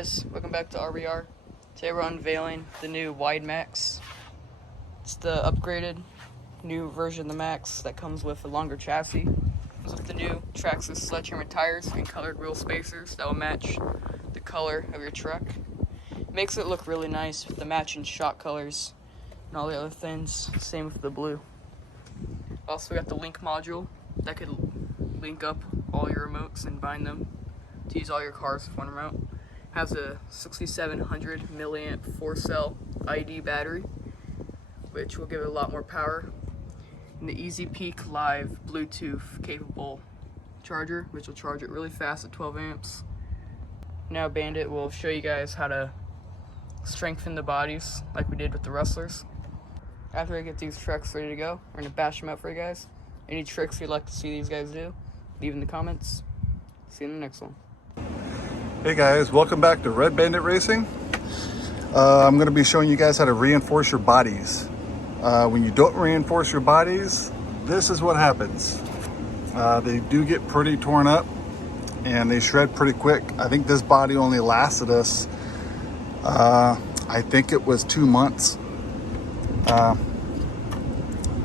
guys, welcome back to RBR. Today we're unveiling the new Widemaxx. It's the upgraded new version of the Max that comes with a longer chassis. Comes with the new Traxxas sledgehammer tires and colored wheel spacers that will match the color of your truck. Makes it look really nice with the matching shock colors and all the other things. Same with the blue. Also, we got the Link module that could link up all your remotes and bind them to use all your cars with one remote. Has a 6700 milliamp 4-cell ID battery, which will give it a lot more power. And the Easy Peak Live Bluetooth capable charger, which will charge it really fast at 12 amps. Now Bandit will show you guys how to strengthen the bodies like we did with the Rustlers. After I get these trucks ready to go, we're gonna bash them out for you guys. Any tricks you'd like to see these guys do, leave in the comments. See you in the next one. Hey guys, welcome back to Red Bandit Racing. I'm going to be showing you guys how to reinforce your bodies. When you don't reinforce your bodies, this is what happens. They do get pretty torn up and they shred pretty quick. I think this body only lasted us, I think it was 2 months.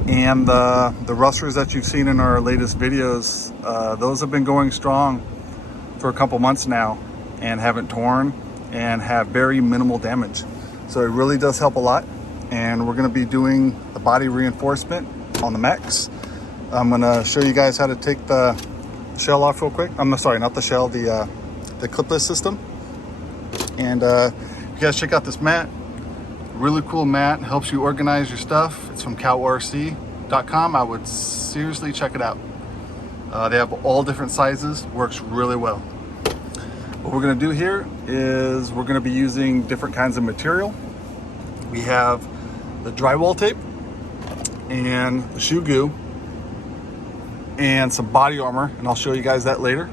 And the Rustlers that you've seen in our latest videos, those have been going strong for a couple months now and haven't torn and have very minimal damage. So it really does help a lot. And we're going to be doing the body reinforcement on the Max. I'm going to show you guys how to take the shell off real quick. I'm sorry, not the shell, the clipless system. And you guys check out this mat. Really cool mat, helps you organize your stuff. It's from coworc.com. I would seriously check it out. They have all different sizes, works really well. What we're gonna do here is we're gonna be using different kinds of material. We have the drywall tape and the shoe goo and some body armor, and I'll show you guys that later.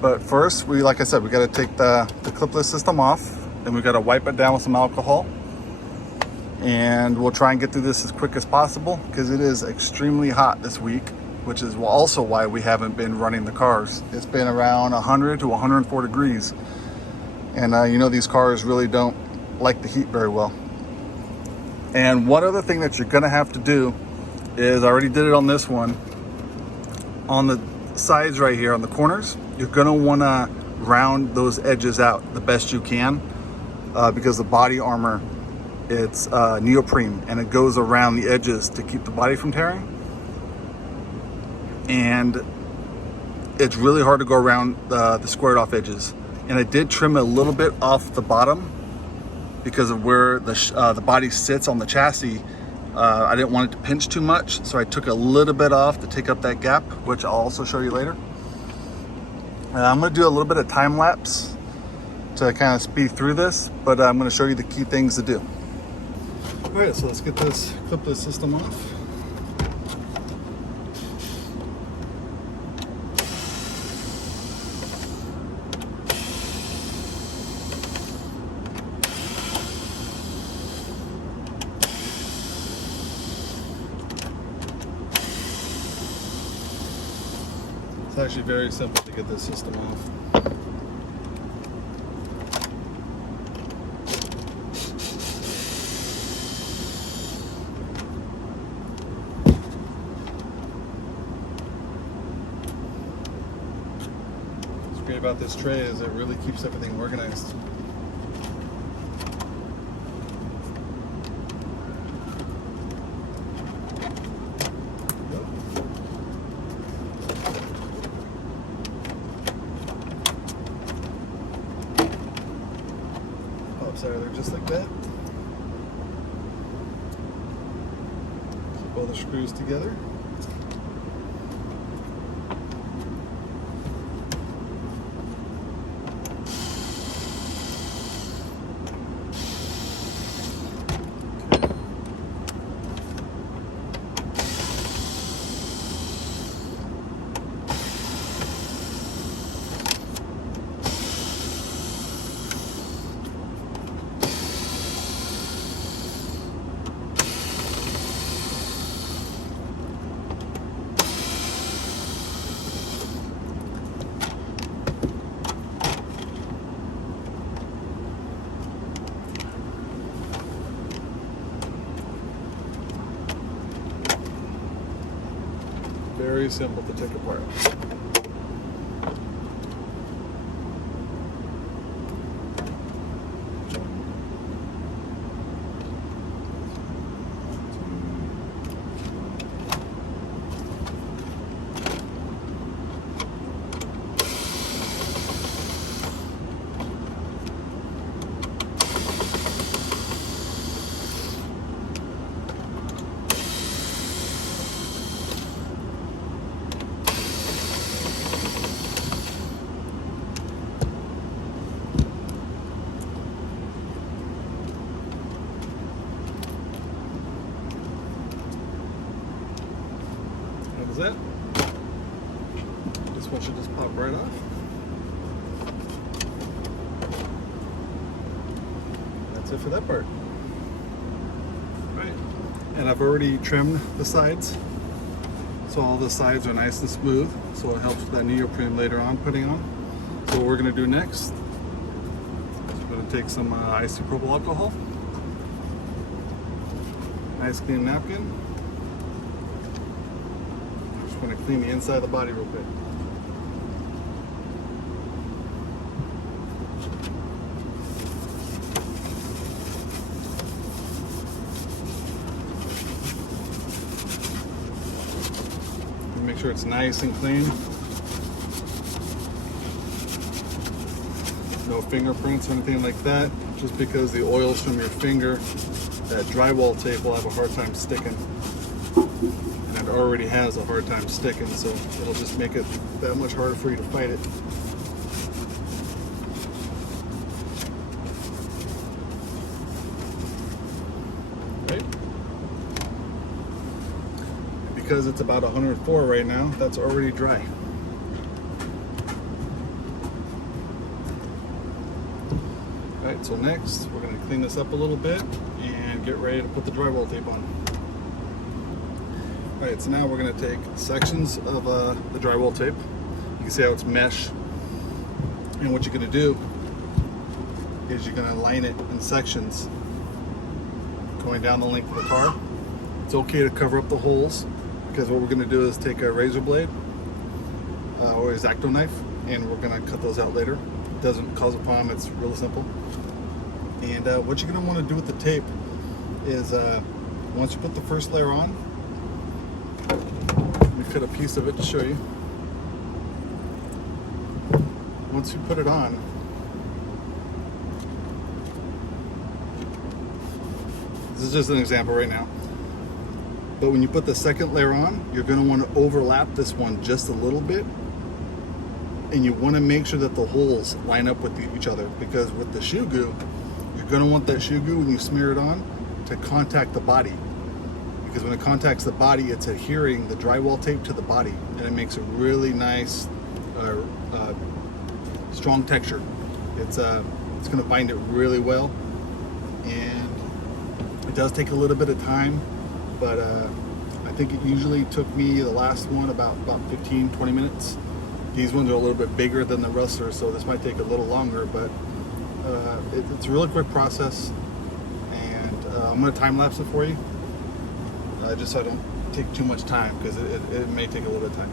But first, like I said, we gotta take the clipless system off, and we gotta wipe it down with some alcohol. And we'll try and get through this as quick as possible because it is extremely hot this week, which is also why we haven't been running the cars. It's been around 100 to 104 degrees. And you know, these cars really don't like the heat very well. And one other thing that you're gonna have to do is, I already did it on this one, on the sides right here, on the corners, you're gonna wanna round those edges out the best you can because the body armor, it's neoprene and it goes around the edges to keep the body from tearing. And it's really hard to go around the squared off edges. And I did trim a little bit off the bottom because of where the body sits on the chassis. I didn't want it to pinch too much, so I took a little bit off to take up that gap, which I'll also show you later. I'm gonna do a little bit of time lapse to kind of speed through this, but I'm gonna show you the key things to do. All right, so let's get this clipless system off. It's actually very simple to get this system off. What's great about this tray is it really keeps everything organized. Sorry, they're just like that. Keep all the screws together. very simple to take apart. That. This one should just pop right off. That's it for that part. Right. And I've already trimmed the sides, so all the sides are nice and smooth, so it helps with that neoprene later on putting on. So what we're going to do next is we're going to take some isopropyl alcohol, nice clean napkin. I'm going to clean the inside of the body real quick. Make sure it's nice and clean. No fingerprints or anything like that, just because the oils from your finger, that drywall tape will have a hard time sticking. And it already has a hard time sticking, so it'll just make it that much harder for you to fight it. Right? Because it's about 104 right now, that's already dry. Alright, so next we're going to clean this up a little bit and get ready to put the drywall tape on. Alright, so now we're going to take sections of the drywall tape. You can see how it's mesh. And what you're going to do is you're going to line it in sections going down the length of the car. It's okay to cover up the holes, because what we're going to do is take a razor blade or a X-Acto knife, and we're going to cut those out later. It doesn't cause a problem, it's real simple. And what you're going to want to do with the tape is once you put the first layer on, cut a piece of it to show you. Once you put it on, this is just an example right now, but when you put the second layer on, you're going to want to overlap this one just a little bit, and you want to make sure that the holes line up with each other, because with the shoe goo, you're going to want that shoe goo, when you smear it on, to contact the body. Because when it contacts the body, it's adhering the drywall tape to the body, and it makes a really nice, strong texture. It's going to bind it really well, and it does take a little bit of time, but I think it usually took me, the last one, about 15-20 minutes. These ones are a little bit bigger than the rustler, so this might take a little longer, but it's a really quick process, and I'm going to time lapse it for you. Just so I don't take too much time, because it may take a little bit of time.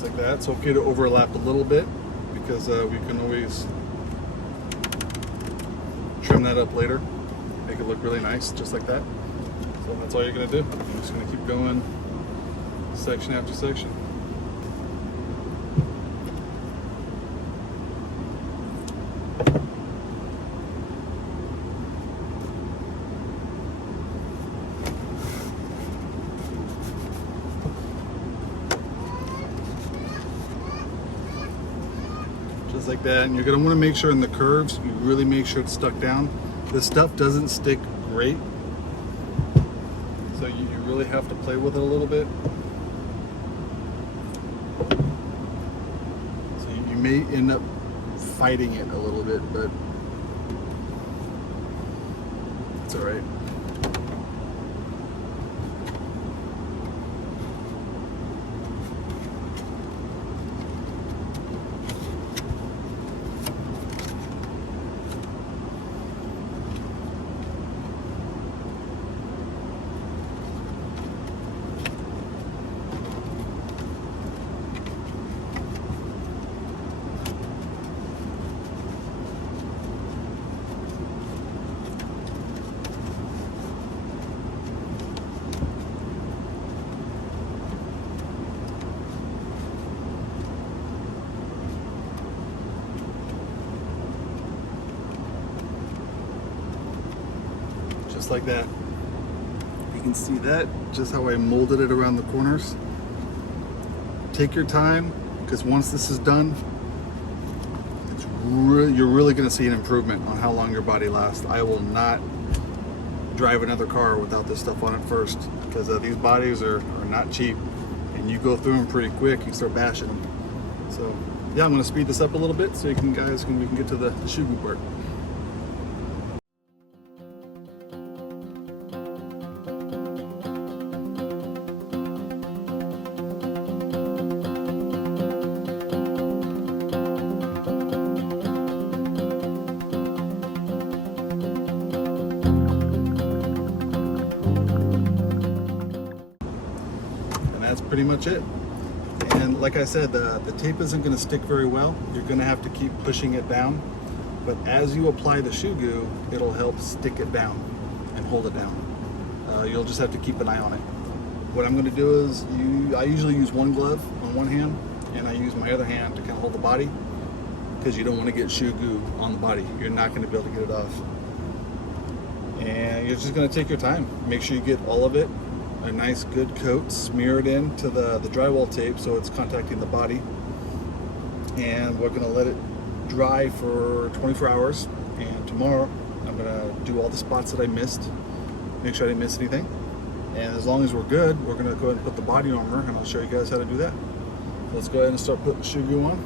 Like that. It's okay to overlap a little bit, because we can always trim that up later, make it look really nice, just like that. So that's all you're going to do. You're just going to keep going section after section. Just like that. And you're going to want to make sure in the curves, you really make sure it's stuck down. This stuff doesn't stick great, so you really have to play with it a little bit. So you may end up fighting it a little bit, but it's all right. Just like that. You can see that, just how I molded it around the corners. Take your time, because once this is done, you're really going to see an improvement on how long your body lasts. I will not drive another car without this stuff on it first, because these bodies are not cheap, and you go through them pretty quick. You start bashing them. So yeah, I'm going to speed this up a little bit so we can get to the shoe group part. That's pretty much it. And like I said, the tape isn't going to stick very well. You're going to have to keep pushing it down. But as you apply the shoe goo, it'll help stick it down and hold it down. You'll just have to keep an eye on it. What I'm going to do is, I usually use one glove on one hand, and I use my other hand to kind of hold the body, because you don't want to get shoe goo on the body. You're not going to be able to get it off. And you're just going to take your time. Make sure you get all of it. A nice good coat, smear it into the drywall tape so it's contacting the body, and we're going to let it dry for 24 hours, and tomorrow I'm going to do all the spots that I missed, make sure I didn't miss anything, and as long as we're good, we're going to go ahead and put the body armor, and I'll show you guys how to do that. So let's go ahead and start putting the shoe goo on.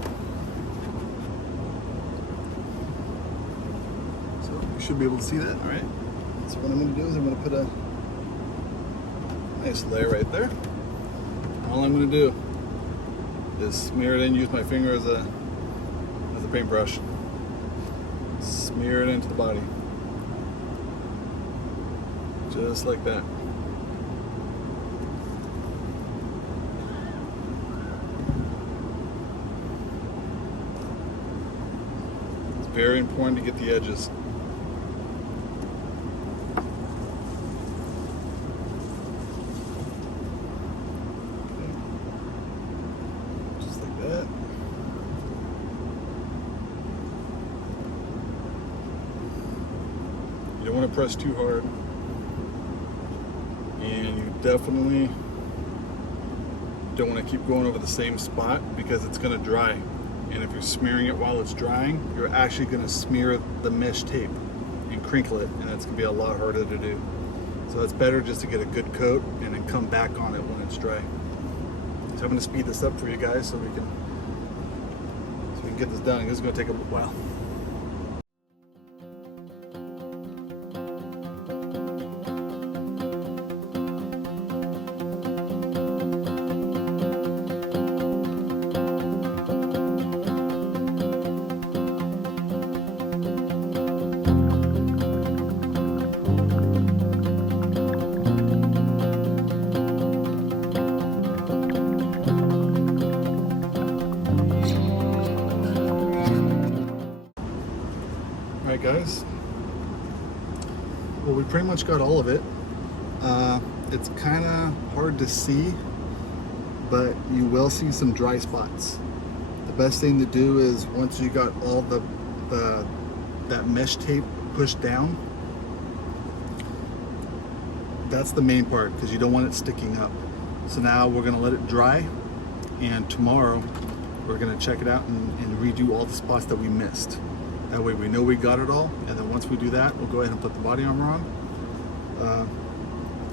So you should be able to see that. All right, so what I'm going to do is I'm going to put a nice layer right there. All I'm going to do is smear it in, use my finger as a paintbrush. Smear it into the body. Just like that. It's very important to get the edges. You don't want to press too hard, and you definitely don't want to keep going over the same spot, because it's going to dry, and if you're smearing it while it's drying, you're actually going to smear the mesh tape and crinkle it, and it's going to be a lot harder to do. So it's better just to get a good coat and then come back on it when it's dry. So I'm going to speed this up for you guys so we can get this done. This is going to take a while. Alright guys, well, we pretty much got all of it. It's kind of hard to see, but you will see some dry spots. The best thing to do is, once you got all that mesh tape pushed down, that's the main part, because you don't want it sticking up. So now we're going to let it dry, and tomorrow we're going to check it out and redo all the spots that we missed. That way we know we got it all, and then once we do that, we'll go ahead and put the body armor on.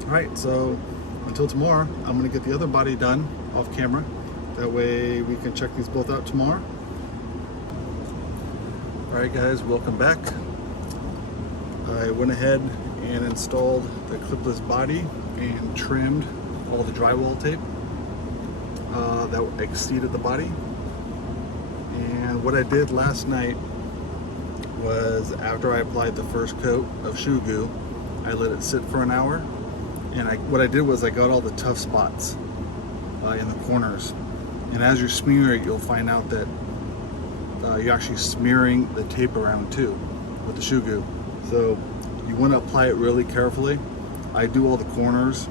Alright, so until tomorrow, I'm going to get the other body done off camera. That way we can check these both out tomorrow. Alright guys, welcome back. I went ahead and installed the clipless body and trimmed all the drywall tape that exceeded the body. And what I did last night was, after I applied the first coat of shoe goo, I let it sit for an hour. And what I did was I got all the tough spots in the corners. And as you smear it, you'll find out that you're actually smearing the tape around too with the shoe goo. So you want to apply it really carefully. I do all the corners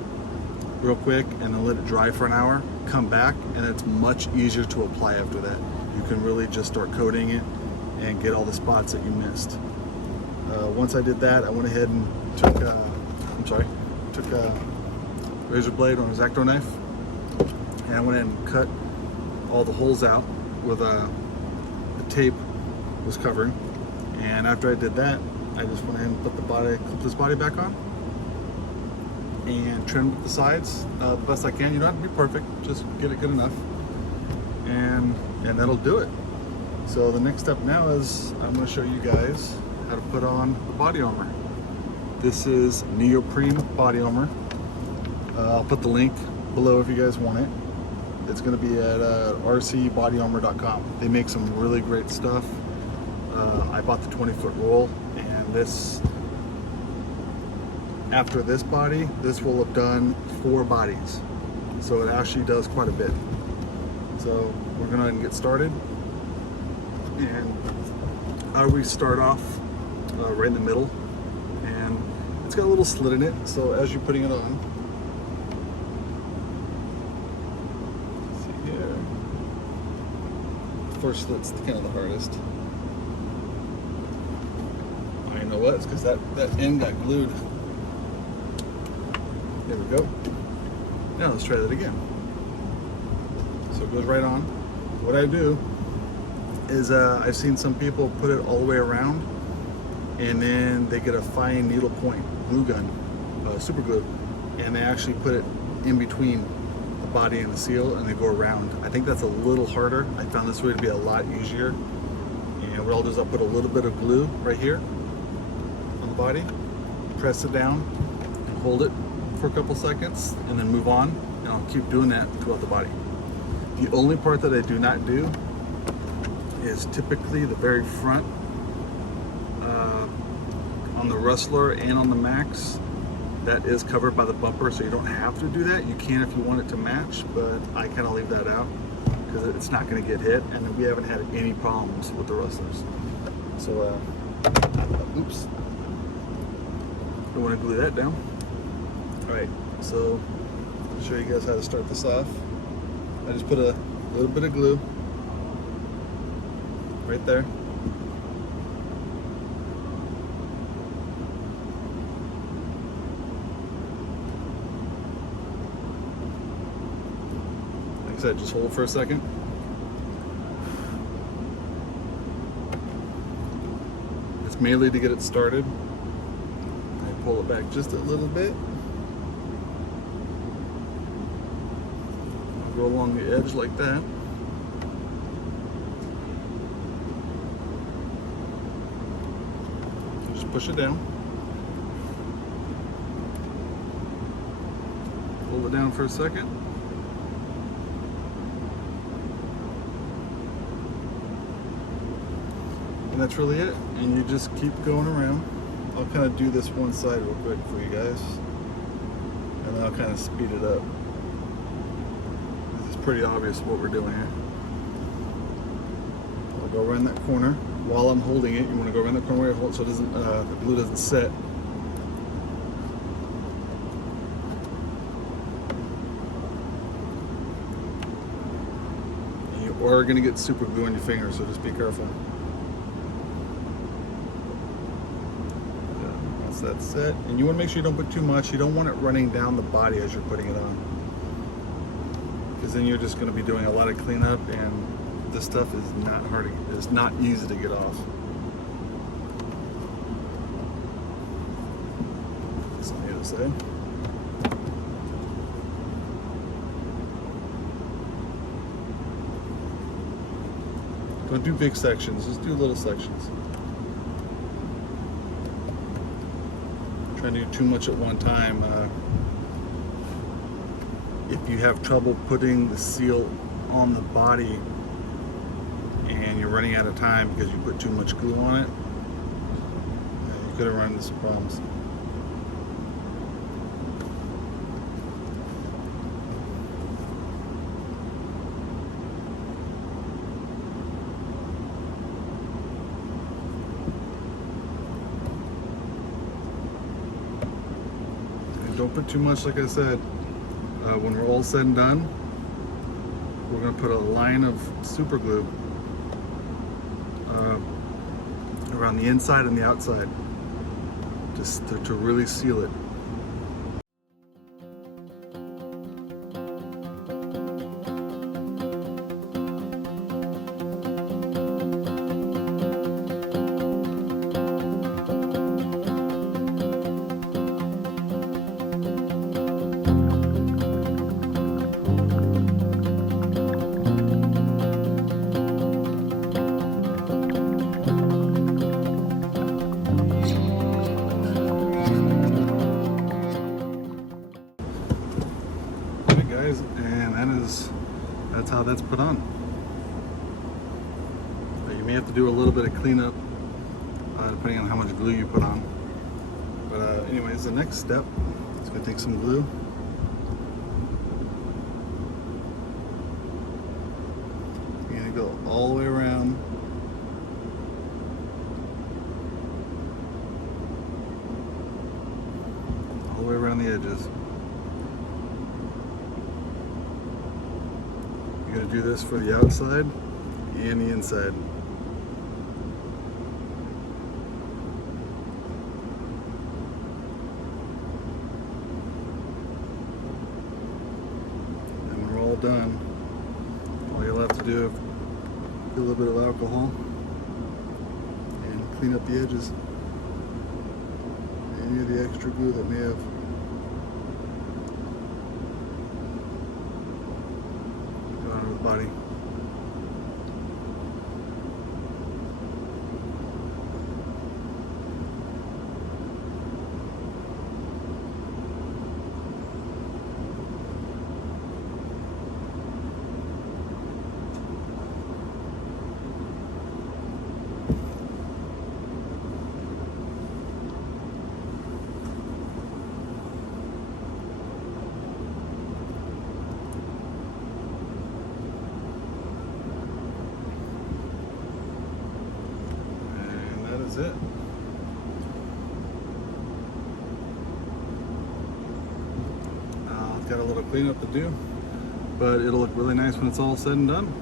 real quick and then let it dry for an hour, come back, and it's much easier to apply after that. You can really just start coating it and get all the spots that you missed. Once I did that, I went ahead and took a razor blade on an X-Acto knife, and I went ahead and cut all the holes out where the tape was covering. And after I did that, I just went ahead and clipped this body back on and trimmed the sides the best I can. You don't have to be perfect, just get it good enough, and that'll do it. So the next step now is I'm going to show you guys how to put on the body armor. This is neoprene body armor. I'll put the link below if you guys want it. It's going to be at rcbodyarmor.com. They make some really great stuff. I bought the 20-foot roll, and after this body, this will have done 4 bodies. So it actually does quite a bit. So we're going to go ahead and get started. And we start off right in the middle, and it's got a little slit in it. So as you're putting it on, see here, first slit's kind of the hardest. I know what, it's because that end got glued. There we go. Now let's try that again. So it goes right on. What I do is I've seen some people put it all the way around, and then they get a fine needle point glue gun, super glue, and they actually put it in between the body and the seal, and they go around. I think that's a little harder. I found this way to be a lot easier. And what I'll do is I'll put a little bit of glue right here on the body, press it down, and hold it for a couple seconds, and then move on, and I'll keep doing that throughout the body. The only part that I do not do is typically the very front. On the Rustler and on the Max, that is covered by the bumper, so you don't have to do that. You can if you want it to match, but I kind of leave that out because it's not going to get hit, and we haven't had any problems with the Rustlers. So, oops, I want to glue that down. All right, so I'll show you guys how to start this off. I just put a little bit of glue right there. Like I said, just hold it for a second. It's mainly to get it started. I pull it back just a little bit. I'll go along the edge like that. Just push it down. Hold it down for a second. And that's really it. And you just keep going around. I'll kind of do this one side real quick for you guys, and then I'll kind of speed it up. This is pretty obvious what we're doing here. I'll go around that corner. While I'm holding it, you want to go around the corner where you hold it so it doesn't, the glue doesn't set. And you are going to get super glue on your fingers, so just be careful. That's set, and you want to make sure you don't put too much. You don't want it running down the body as you're putting it on, because then you're just going to be doing a lot of cleanup, and this stuff is not hard. It's not easy to get off. This on the other side. Don't do big sections, just do little sections. Trying to do too much at one time. If you have trouble putting the seal on the body and you're running out of time because you put too much glue on it, you could have run into some problems. Don't put too much, like I said. When we're all said and done, we're going to put a line of super glue around the inside and the outside, just to really seal it. And that's how that's put on. You may have to do a little bit of cleanup depending on how much glue you put on. But anyways, the next step is going to take some glue. You're going to go all the way around. All the way around the edges. You're going to do this for the outside and the inside. And when we're all done, all you'll have to do is put a little bit of alcohol and clean up the edges. Any of the extra glue that may have body. It. It's got a little cleanup to do, but it'll look really nice when it's all said and done.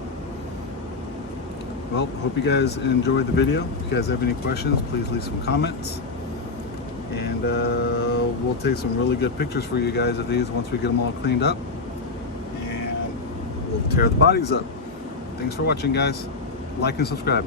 Well, hope you guys enjoyed the video. If you guys have any questions, please leave some comments, and we'll take some really good pictures for you guys of these once we get them all cleaned up, and we'll tear the bodies up. Thanks for watching, guys. Like and subscribe.